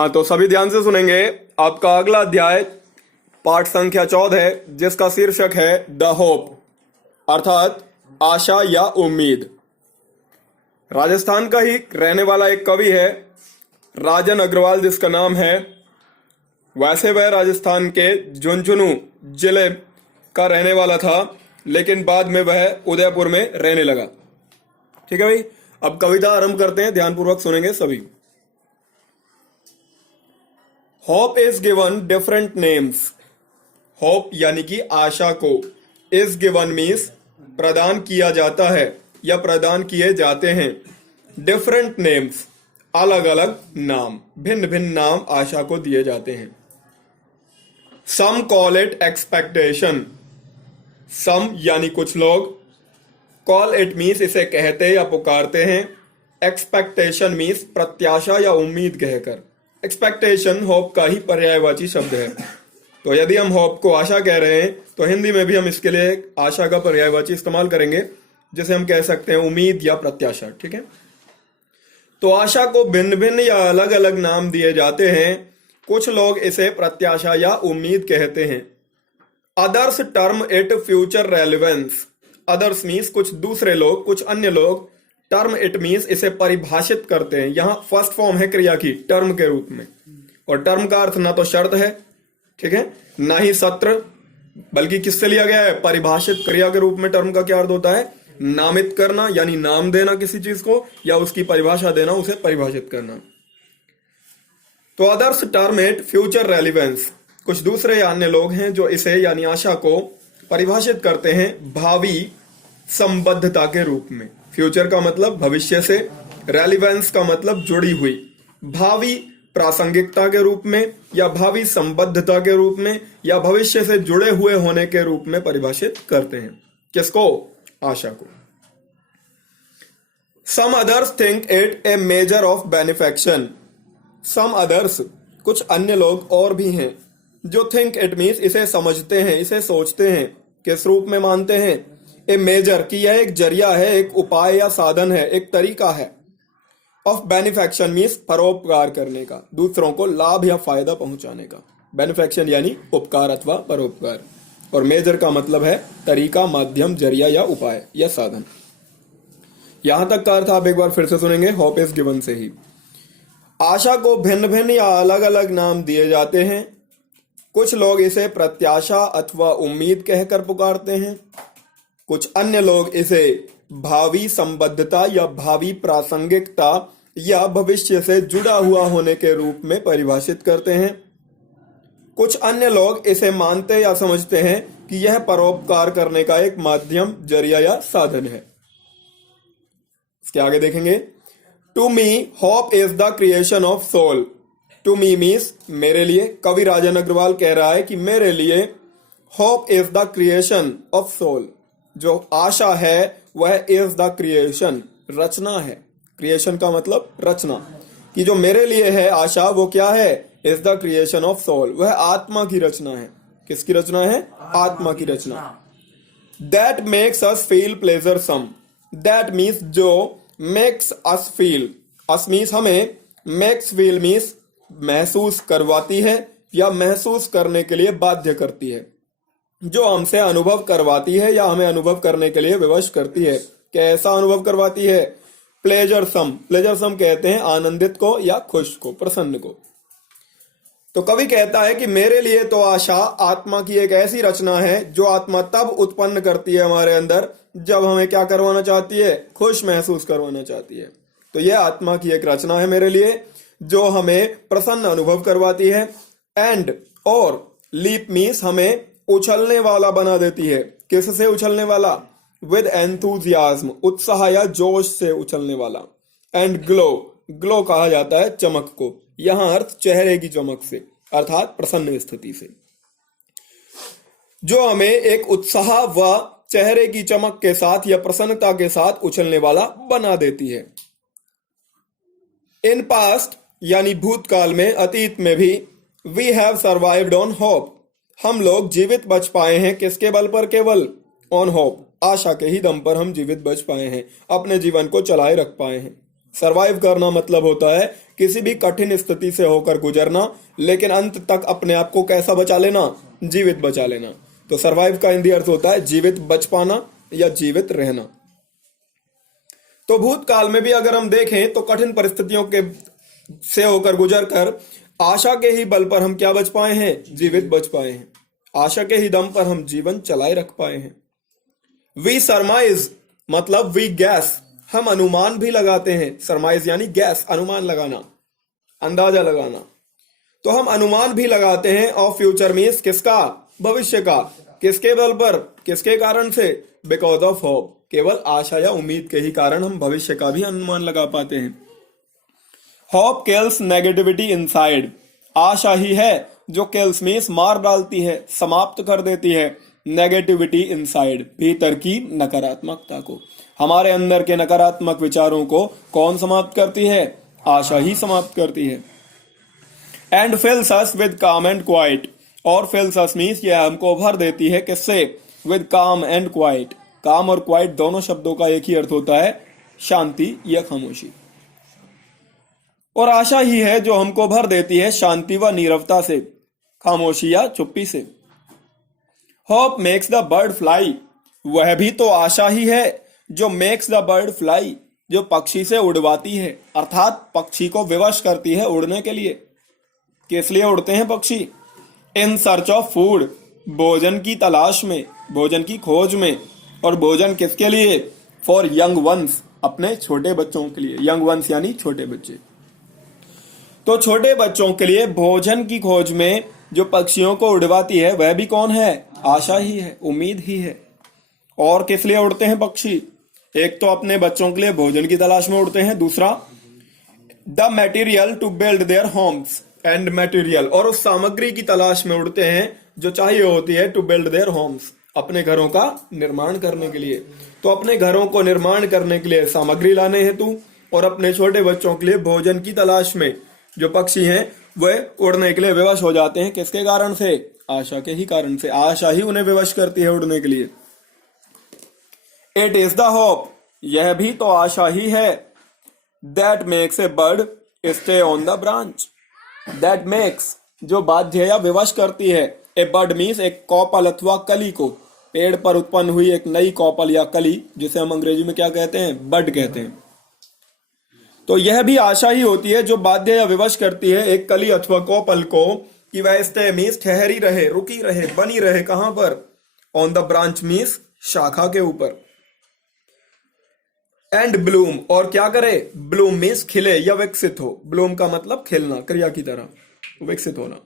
हाँ, तो सभी ध्यान से सुनेंगे। आपका अगला अध्याय पाठ संख्या 14 जिसका शीर्षक है द होप, अर्थात आशा या उम्मीद। राजस्थान का ही रहने वाला एक कवि है राजन अग्रवाल, जिसका नाम है। वैसे वह राजस्थान के झुंझुनू जिले का रहने वाला था, लेकिन बाद में वह उदयपुर में रहने लगा। ठीक है भाई, अब कविता आरंभ करते हैं, ध्यानपूर्वक सुनेंगे सभी। Hope is given different names. Hope यानी कि आशा को, इज गिवन मीन्स प्रदान किया जाता है या प्रदान किए जाते हैं। डिफरेंट नेम्स अलग अलग नाम, भिन्न भिन्न नाम आशा को दिए जाते हैं। सम कॉल इट एक्सपेक्टेशन। सम यानी कुछ लोग, कॉल इट मीन्स इसे कहते या पुकारते हैं, एक्सपेक्टेशन मीन्स प्रत्याशा या उम्मीद कहकर। एक्सपेक्टेशन होप का ही पर्यायवाची शब्द है। तो यदि हम होप को आशा कह रहे हैं तो हिंदी में भी हम इसके लिए आशा का पर्यायवाची इस्तेमाल करेंगे, जिसे हम कह सकते हैं उम्मीद या प्रत्याशा। ठीक है, तो आशा को भिन्न भिन्न या अलग अलग नाम दिए जाते हैं। कुछ लोग इसे प्रत्याशा या उम्मीद कहते हैं। Others term it future relevance. Others means कुछ दूसरे लोग, कुछ अन्य लोग। टर्म इट मीन्स इसे परिभाषित करते हैं। यहां फर्स्ट फॉर्म है क्रिया की, टर्म के रूप में। और टर्म का अर्थ ना तो शर्त है, ठीक है, ना ही सत्र, बल्कि किससे लिया गया है? परिभाषित क्रिया के रूप में टर्म का क्या अर्थ होता है? नामित करना, यानी नाम देना किसी चीज को, या उसकी परिभाषा देना, उसे परिभाषित करना। तो others term it future relevance. कुछ दूसरे या अन्य लोग हैं जो इसे यानी आशा को परिभाषित करते हैं भावी संबद्धता के रूप में। फ्यूचर का मतलब भविष्य से, रेलिवेंस का मतलब जुड़ी हुई, भावी प्रासंगिकता के रूप में, या भावी संबद्धता के रूप में, या भविष्य से जुड़े हुए होने के रूप में परिभाषित करते हैं। किसको? आशा को। Some others think it a measure of benefaction. Some others कुछ अन्य लोग और भी हैं जो थिंक इट मीन्स इसे समझते हैं, इसे सोचते हैं, किस रूप में मानते हैं? ए मेजर कि यह एक जरिया है, एक उपाय या साधन है, एक तरीका है। ऑफ बेनिफेक्शन मीन्स परोपकार करने का, दूसरों को लाभ या फायदा पहुंचाने का। बेनिफेक्शन यानी उपकार अथवा परोपकार, और मेजर का मतलब है तरीका, माध्यम, जरिया या उपाय या साधन। यहां तक का अर्थ आप एक बार फिर से सुनेंगे होप इज गिवन से ही। आशा को भिन्न भिन्न या अलग अलग नाम दिए जाते हैं। कुछ लोग इसे प्रत्याशा अथवा उम्मीद कहकर पुकारते हैं। कुछ अन्य लोग इसे भावी संबद्धता या भावी प्रासंगिकता या भविष्य से जुड़ा हुआ होने के रूप में परिभाषित करते हैं। कुछ अन्य लोग इसे मानते या समझते हैं कि यह परोपकार करने का एक माध्यम, जरिया या साधन है। इसके आगे देखेंगे। To me hope is the creation of soul. To me means मेरे लिए। कवि राजन अग्रवाल कह रहा है कि मेरे लिए hope is the creation of soul. जो आशा है वह इज द क्रिएशन, रचना है। क्रिएशन का मतलब रचना, कि जो मेरे लिए है आशा वो क्या है? Is the creation of soul, वह आत्मा की रचना है। किसकी रचना है? आत्मा की रचना। That makes us feel pleasure some. That means जो, makes us feel, us means हमें, मेक्स फील मीन्स महसूस करवाती है या महसूस करने के लिए बाध्य करती है। जो हमसे अनुभव करवाती है या हमें अनुभव करने के लिए विवश करती है। कैसा अनुभव करवाती है? प्लेजर सम। प्लेजर सम कहते हैं आनंदित को या खुश को, प्रसन्न को। तो कवि कहता है कि मेरे लिए तो आशा आत्मा की एक ऐसी रचना है जो आत्मा तब उत्पन्न करती है हमारे अंदर जब हमें क्या करवाना चाहती है? खुश महसूस करवाना चाहती है। तो यह आत्मा की एक रचना है मेरे लिए जो हमें प्रसन्न अनुभव करवाती है। एंड और लीप मीन्स हमें उछलने वाला बना देती है। किससे उछलने वाला? विद एंथुजियाज्म, उत्साह या जोश से उछलने वाला। एंड ग्लो, ग्लो कहा जाता है चमक को, यहां अर्थ चेहरे की चमक से, अर्थात प्रसन्न स्थिति से। जो हमें एक उत्साह व चेहरे की चमक के साथ या प्रसन्नता के साथ उछलने वाला बना देती है। इन पास्ट यानी भूतकाल में, अतीत में भी, we have survived on hope, हम लोग जीवित बच पाए हैं। किसके बल पर? केवल ऑन होप, आशा के ही दम पर हम जीवित बच पाए हैं, अपने जीवन को चलाए रख पाए हैं। सरवाइव करना मतलब होता है किसी भी कठिन स्थिति से होकर गुजरना, लेकिन अंत तक अपने आप को कैसा बचा लेना, जीवित बचा लेना। तो सरवाइव का हिंदी अर्थ होता है जीवित बच पाना या जीवित रहना। तो भूतकाल में भी अगर हम देखें तो कठिन परिस्थितियों के से होकर गुजर कर आशा के ही बल पर हम क्या बच पाए हैं, जीवित बच पाए हैं। आशा के ही दम पर हम जीवन चलाए रख पाए हैं। वी सरमाइज मतलब वी गैस, हम अनुमान भी लगाते हैं। सरमाइज यानी गैस, अनुमान लगाना, अंदाजा लगाना। तो हम अनुमान भी लगाते हैं। ऑफ फ्यूचर मीन्स किसका, भविष्य का। किसके बल पर, किसके कारण से, बिकॉज ऑफ होप, केवल आशा या उम्मीद के ही कारण हम भविष्य का भी अनुमान लगा पाते हैं। होप किल्स नेगेटिविटी इनसाइड, आशा ही है जो किल्स मीन्स मार डालती है, समाप्त कर देती है, नेगेटिविटी इनसाइड, भीतर की नकारात्मकता को। हमारे अंदर के नकारात्मक विचारों को कौन समाप्त करती है, आशा ही समाप्त करती है। एंड फिल्स अस विद काम एंड क्वाइट, और फिल्स अस मीन्स यह हमको भर देती है किससे, विद काम एंड क्वाइट। काम और क्वाइट दोनों शब्दों का एक ही अर्थ होता है, शांति या खामोशी। और आशा ही है जो हमको भर देती है शांति व नीरवता से, खामोशी या चुप्पी से। Hope makes the bird fly, वह भी तो आशा ही है जो मेक्स द बर्ड फ्लाई, जो पक्षी से उड़वाती है, अर्थात पक्षी को विवश करती है उड़ने के लिए। किस लिए उड़ते हैं पक्षी, इन सर्च ऑफ फूड, भोजन की तलाश में, भोजन की खोज में। और भोजन किसके लिए, फॉर यंग वंस, अपने छोटे बच्चों के लिए। यंग वंस यानी छोटे बच्चे। तो छोटे बच्चों के लिए भोजन की खोज में जो पक्षियों को उड़वाती है वह भी कौन है, आशा ही है, उम्मीद ही है। और किस लिए उड़ते हैं पक्षी, एक तो अपने बच्चों के लिए भोजन की तलाश में उड़ते हैं, दूसरा the material to build their homes and material, और उस सामग्री की तलाश में उड़ते हैं जो चाहिए होती है टू बिल्ड देयर होम्स, अपने घरों का निर्माण करने के लिए। तो अपने घरों को निर्माण करने के लिए सामग्री लाने हेतु और अपने छोटे बच्चों के लिए भोजन की तलाश में जो पक्षी हैं वह उड़ने के लिए विवश हो जाते हैं। किसके कारण से, आशा के ही कारण से। आशा ही उन्हें विवश करती है उड़ने के लिए। इट इज द होप, यह भी तो आशा ही है, that makes a bird stay on the branch, that makes जो बाध्य या विवश करती है, ए बर्ड मीन्स एक कॉपल अथवा कली को, पेड़ पर उत्पन्न हुई एक नई कॉपल या कली, जिसे हम अंग्रेजी में क्या कहते हैं, बड कहते हैं। तो यह भी आशा ही होती है जो बाध्य या विवश करती है एक कली अथवा कॉपल को कि वह स्टे मीन्स ठहरी रहे, रुकी रहे, बनी रहे। कहां पर, ऑन द ब्रांच मीन्स शाखा के ऊपर। एंड ब्लूम, और क्या करे, ब्लूम मीन्स खिले या विकसित हो। ब्लूम का मतलब खिलना, क्रिया की तरह, विकसित होना।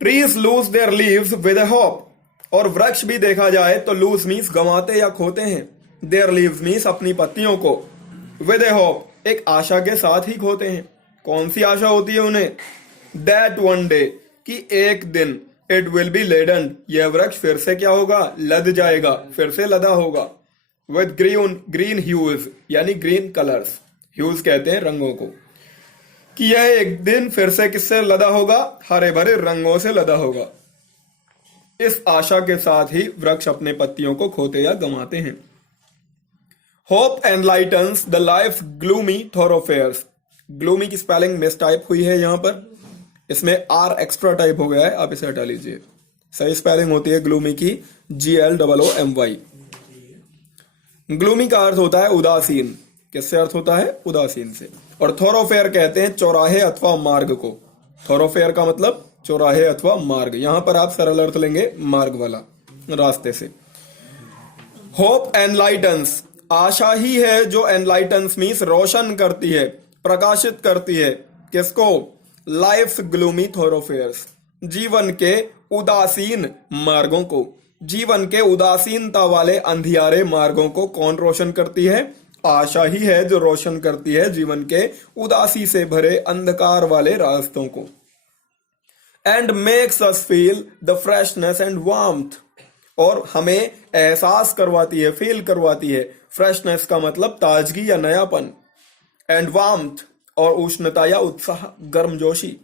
Trees lose their leaves with a hope, और वृक्ष भी देखा जाए तो लूज मीन्स गंवाते या खोते हैं, देयर लीव्स मीन्स अपनी पत्तियों को, विद अ होप एक आशा के साथ ही खोते हैं। कौन सी आशा होती है उन्हें, दैट वन डे, कि एक दिन, इट विल बी लेडन, यह वृक्ष फिर से क्या होगा, लद जाएगा, फिर से लदा होगा, विद ग्रीन ह्यूज यानी ग्रीन कलर्स, ह्यूज कहते हैं रंगों को, कि यह एक दिन फिर से किससे लदा होगा, हरे भरे रंगों से लदा होगा। इस आशा के साथ ही वृक्ष अपने पत्तियों को खोते या गंवाते हैं। Hope enlightens the life gloomy thoroughfares, gloomy की स्पेलिंग मिस टाइप हुई है यहां पर, इसमें आर एक्स्ट्रा टाइप हो गया है, आप इसे हटा लीजिए। सही स्पेलिंग होती है ग्लूमी की GLOOMY। ग्लूमी का अर्थ होता है उदासीन। किससे अर्थ होता है, उदासीन से। और थोरोफेयर कहते हैं चौराहे अथवा मार्ग को। थोरोफेयर का मतलब चौराहे अथवा मार्ग, यहां पर आप सरल अर्थ लेंगे मार्ग वाला, रास्ते से। होप एनलाइटन्स, आशा ही है जो एनलाइटन्स मीन्स रोशन करती है, प्रकाशित करती है। किसको, लाइफ ग्लूमी थोरोफेयर्स, जीवन के उदासीन मार्गों को। जीवन के उदासीनता वाले अंधियारे मार्गों को कौन रोशन करती है, आशा ही है जो रोशन करती है जीवन के उदासी से भरे अंधकार वाले रास्तों को। And makes us feel the freshness and warmth, और हमें एहसास करवाती है, फील करवाती है। फ्रेशनेस का मतलब ताजगी या नयापन, एंड वार्मथ और उष्णता या उत्साह, गर्मजोशी।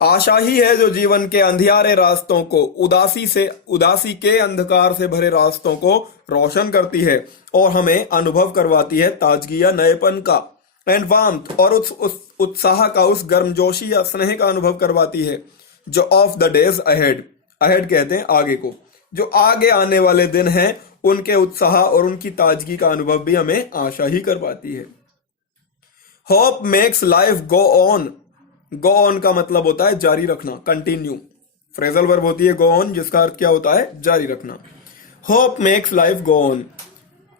आशा ही है जो जीवन के अंधियारे रास्तों को, उदासी के अंधकार से भरे रास्तों को रोशन करती है और हमें अनुभव करवाती है ताजगी या नएपन का। एंड वार्मथ, और उस उत्साह का, उस गर्मजोशी या स्नेह का अनुभव करवाती है जो of the days ahead, ahead कहते हैं आगे को, जो आगे आने वाले दिन हैं उनके उत्साह और उनकी ताजगी का अनुभव भी हमें आशा ही करवाती है। Hope makes life go on. Go on का मतलब होता है जारी रखना, कंटिन्यू। फ्रेजल वर्ब होती है गो ऑन, जिसका अर्थ क्या होता है? जारी रखना। Hope makes life go on,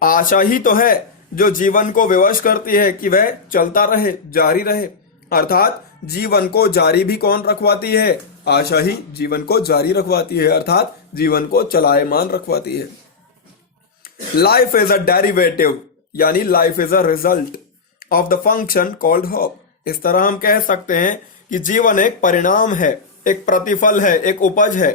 आशा ही तो है जो जीवन को विवश करती है कि वह चलता रहे, जारी रहे। अर्थात जीवन को जारी भी कौन रखवाती है? आशा ही जीवन को जारी रखवाती है, अर्थात जीवन को चलायमान रखवाती है। लाइफ इज अ डेरिवेटिव, यानी life is a result of the function called hope. इस तरह हम कह सकते हैं कि जीवन एक परिणाम है, एक प्रतिफल है, एक उपज है।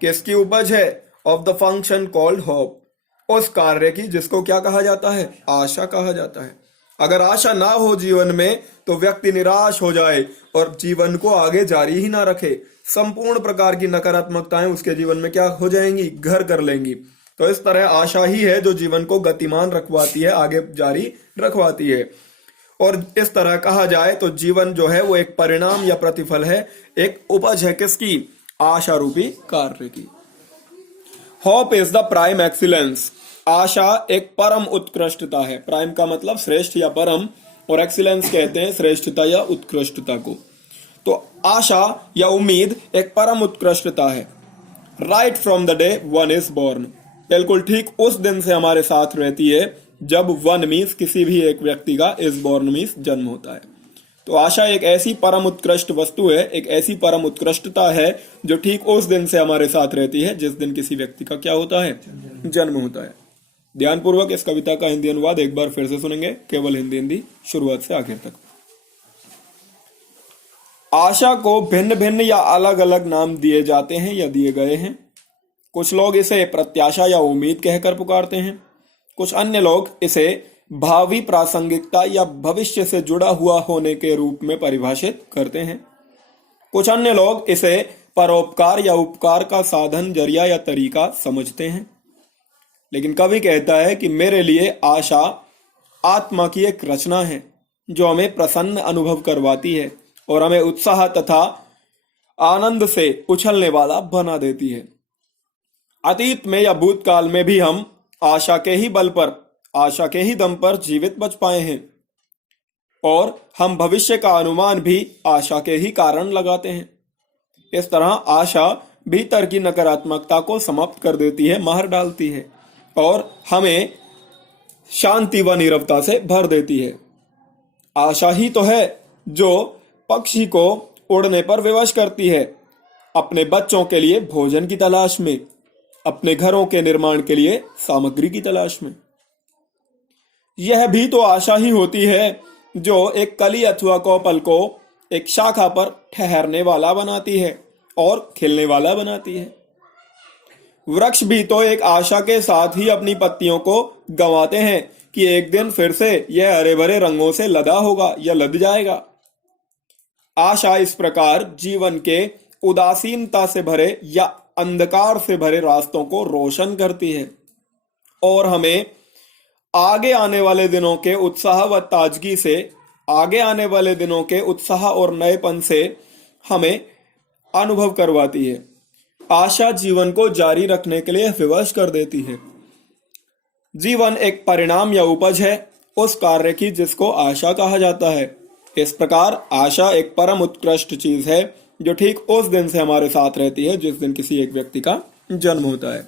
किसकी उपज है? Of the function called hope, उस कार्य की जिसको क्या कहा जाता है? आशा कहा जाता है। अगर आशा ना हो जीवन में तो व्यक्ति निराश हो जाए और जीवन को आगे जारी ही ना रखे। संपूर्ण प्रकार की नकारात्मकताएं उसके जीवन में क्या हो जाएंगी? घर कर लेंगी। तो इस तरह आशा ही है जो जीवन को गतिमान रखवाती है, आगे जारी रखवाती है। और इस तरह कहा जाए तो जीवन जो है वो एक परिणाम या प्रतिफल है, एक उपज है किसकी? आशा रूपी कार्य की। Hope is the prime excellence, आशा एक परम उत्कृष्टता है। प्राइम का मतलब श्रेष्ठ या परम, और एक्सीलेंस कहते हैं श्रेष्ठता या उत्कृष्टता को। तो आशा या उम्मीद एक परम उत्कृष्टता है। Right from the day one is born, बिल्कुल ठीक उस दिन से हमारे साथ रहती है जब वन मीन्स किसी भी एक व्यक्ति का, इज बोर्न मीन्स जन्म होता है। तो आशा एक ऐसी परम उत्कृष्ट वस्तु है, एक ऐसी परम उत्कृष्टता है जो ठीक उस दिन से हमारे साथ रहती है जिस दिन किसी व्यक्ति का क्या होता है? जन्म होता है। ध्यानपूर्वक इस कविता का हिंदी अनुवाद एक बार फिर से सुनेंगे, केवल हिंदी शुरुआत से आखिर तक। आशा को भिन्न भिन्न या अलग अलग नाम दिए जाते हैं या दिए गए हैं। कुछ लोग इसे प्रत्याशा या उम्मीद कहकर पुकारते हैं, कुछ अन्य लोग इसे भावी प्रासंगिकता या भविष्य से जुड़ा हुआ होने के रूप में परिभाषित करते हैं। कुछ अन्य लोग इसे परोपकार या उपकार का साधन, जरिया या तरीका समझते हैं। लेकिन कवि कहता है कि मेरे लिए आशा आत्मा की एक रचना है जो हमें प्रसन्न अनुभव करवाती है और हमें उत्साह तथा आनंद से उछलने वाला बना देती है। अतीत में या भूतकाल में भी हम आशा के ही बल पर, आशा के ही दम पर जीवित बच पाए हैं और हम भविष्य का अनुमान भी आशा के ही कारण लगाते हैं। इस तरह आशा भीतर की नकारात्मकता को समाप्त कर देती है, मार डालती है और हमें शांति व नीरवता से भर देती है। आशा ही तो है जो पक्षी को उड़ने पर विवश करती है, अपने बच्चों के लिए भोजन की तलाश में, अपने घरों के निर्माण के लिए सामग्री की तलाश में। यह भी तो आशा ही होती है जो एक कली अथवा कोपल को एक शाखा पर ठहरने वाला बनाती है और खिलने वाला बनाती है। वृक्ष भी तो एक आशा के साथ ही अपनी पत्तियों को गंवाते हैं कि एक दिन फिर से यह हरे भरे रंगों से लदा होगा या लद जाएगा। आशा इस प्रकार जीवन के उदासीनता से भरे या अंधकार से भरे रास्तों को रोशन करती है और हमें आगे आने वाले दिनों के उत्साह व ताजगी से, आगे आने वाले दिनों के उत्साह और नएपन से हमें अनुभव करवाती है। आशा जीवन को जारी रखने के लिए विवश कर देती है। जीवन एक परिणाम या उपज है उस कार्य की जिसको आशा कहा जाता है। इस प्रकार आशा एक परम उत्कृष्ट चीज है जो ठीक उस दिन से हमारे साथ रहती है जिस दिन किसी एक व्यक्ति का जन्म होता है।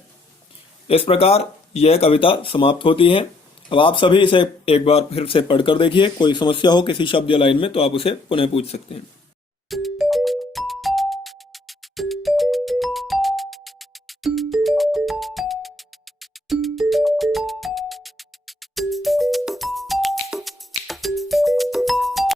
इस प्रकार यह कविता समाप्त होती है। अब आप सभी इसे एक बार फिर से पढ़कर देखिए। कोई समस्या हो किसी शब्द या लाइन में तो आप उसे पुनः पूछ सकते हैं।